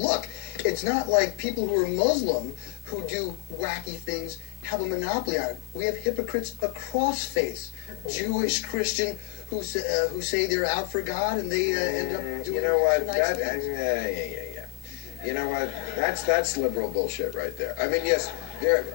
look, it's not like people who are Muslim who do wacky things have a monopoly on it. We have hypocrites across faiths, Jewish, Christian, who say they're out for God and they end up doing. You know what? Nice Yeah. You know what? That's liberal bullshit right there. I mean, yes,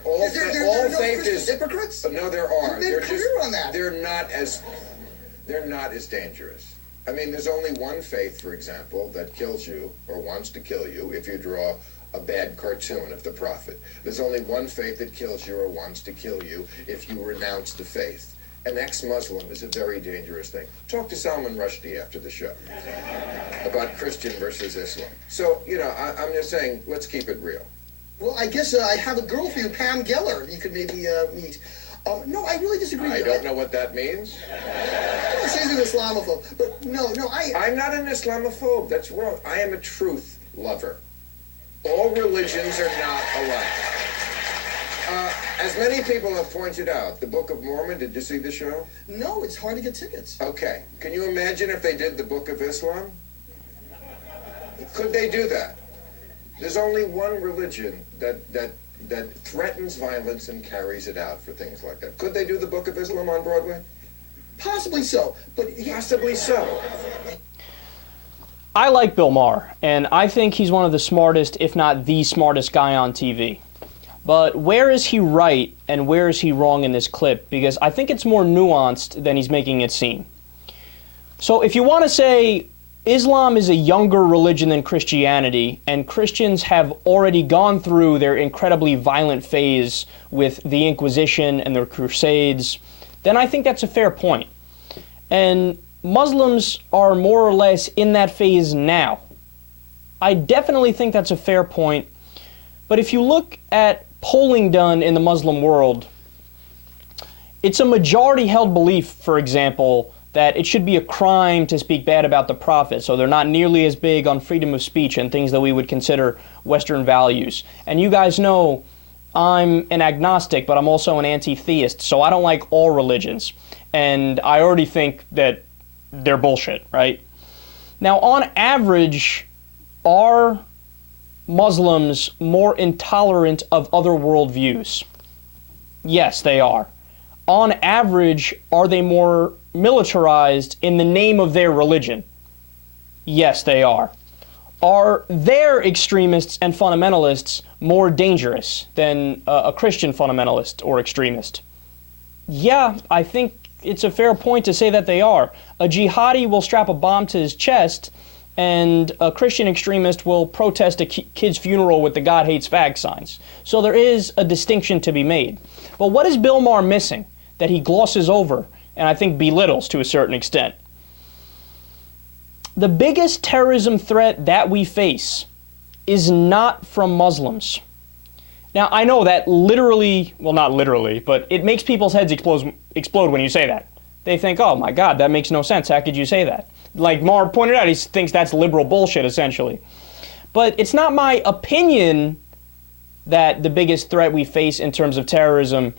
all faith is hypocrites. But no, there are. They're clear on that. They're not as dangerous. I mean, there's only one faith, for example, that kills you or wants to kill you if you draw a bad cartoon of the prophet. There's only one faith that kills you or wants to kill you if you renounce the faith. An ex-Muslim is a very dangerous thing. Talk to Salman Rushdie after the show about Christian versus Islam. So, I'm just saying, let's keep it real. Well, I guess I have a girl for you, Pam Geller, you could maybe meet. No, I really disagree. I don't know what that means. She's an Islamophobe. But I'm not an Islamophobe. That's wrong. I am a truth lover. All religions are not alike. As many people have pointed out, the Book of Mormon, did you see the show? No, it's hard to get tickets. Okay. Can you imagine if they did the Book of Islam? Could they do that? There's only one religion that threatens violence and carries it out for things like that. Could they do the Book of Islam on Broadway? Possibly so, but possibly so. I like Bill Maher, and I think he's one of the smartest, if not the smartest guy on TV. But where is he right and where is he wrong in this clip? Because I think it's more nuanced than he's making it seem. So if you want to say Islam is a younger religion than Christianity, and Christians have already gone through their incredibly violent phase with the Inquisition and their Crusades, then I think that's a fair point. And Muslims are more or less in that phase now. I definitely think that's a fair point. But if you look at polling done in the Muslim world, it's a majority-held belief, for example, that it should be a crime to speak bad about the Prophet, so they're not nearly as big on freedom of speech and things that we would consider Western values. And you guys know I'm an agnostic, but I'm also an anti-theist, so I don't like all religions. And I already think that they're bullshit, right? Now, on average, are Muslims more intolerant of other worldviews? Yes, they are. On average, are they more militarized in the name of their religion? Yes, they are. Are their extremists and fundamentalists more dangerous than a Christian fundamentalist or extremist? Yeah, I think it's a fair point to say that they are. A jihadi will strap a bomb to his chest, and a Christian extremist will protest a kid's funeral with the God hates fag signs. So there is a distinction to be made. But what is Bill Maher missing that he glosses over and I think belittles to a certain extent? The biggest terrorism threat that we face is not from Muslims. Now, I know that literally, well, not literally, but it makes people's heads explode when you say that. They think, oh my God, that makes no sense. How could you say that? Like Maher pointed out, he thinks that's liberal bullshit, essentially. But it's not my opinion that the biggest threat we face in terms of terrorism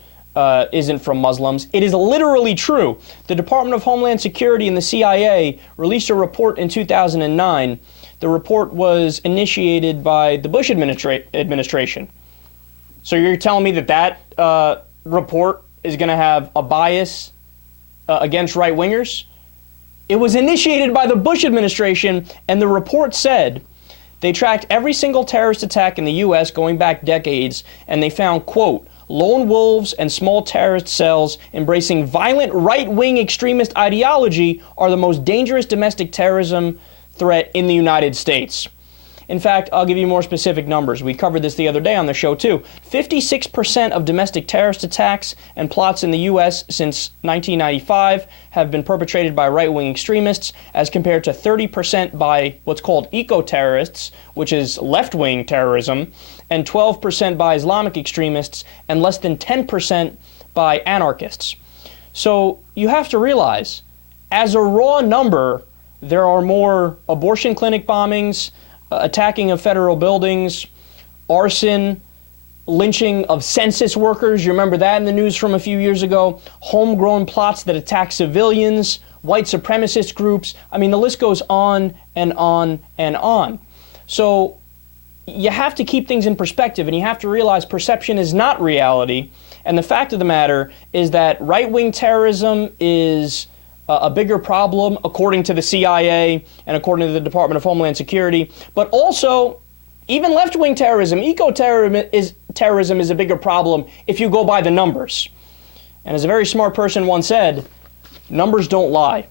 isn't from Muslims. It is literally true. The Department of Homeland Security and the CIA released a report in 2009. The report was initiated by the Bush administration. So you're telling me that report is going to have a bias against right-wingers? It was initiated by the Bush administration, and the report said they tracked every single terrorist attack in the U.S. going back decades, and they found, quote, lone wolves and small terrorist cells embracing violent right-wing extremist ideology are the most dangerous domestic terrorism threat in the United States. In fact, I'll give you more specific numbers. We covered this the other day on the show, too. 56% of domestic terrorist attacks and plots in the U.S. since 1995 have been perpetrated by right-wing extremists, as compared to 30% by what's called eco-terrorists, which is left-wing terrorism, and 12% by Islamic extremists, and less than 10% by anarchists. So you have to realize, as a raw number, there are more abortion clinic bombings, attacking of federal buildings, arson, lynching of census workers. You remember that in the news from a few years ago. Homegrown plots that attack civilians, white supremacist groups. I mean, the list goes on and on and on. So you have to keep things in perspective, and you have to realize perception is not reality. And the fact of the matter is that right-wing terrorism is a bigger problem, according to the CIA and according to the Department of Homeland Security. But also, even left-wing terrorism, eco-terrorism is a bigger problem if you go by the numbers. And as a very smart person once said, numbers don't lie.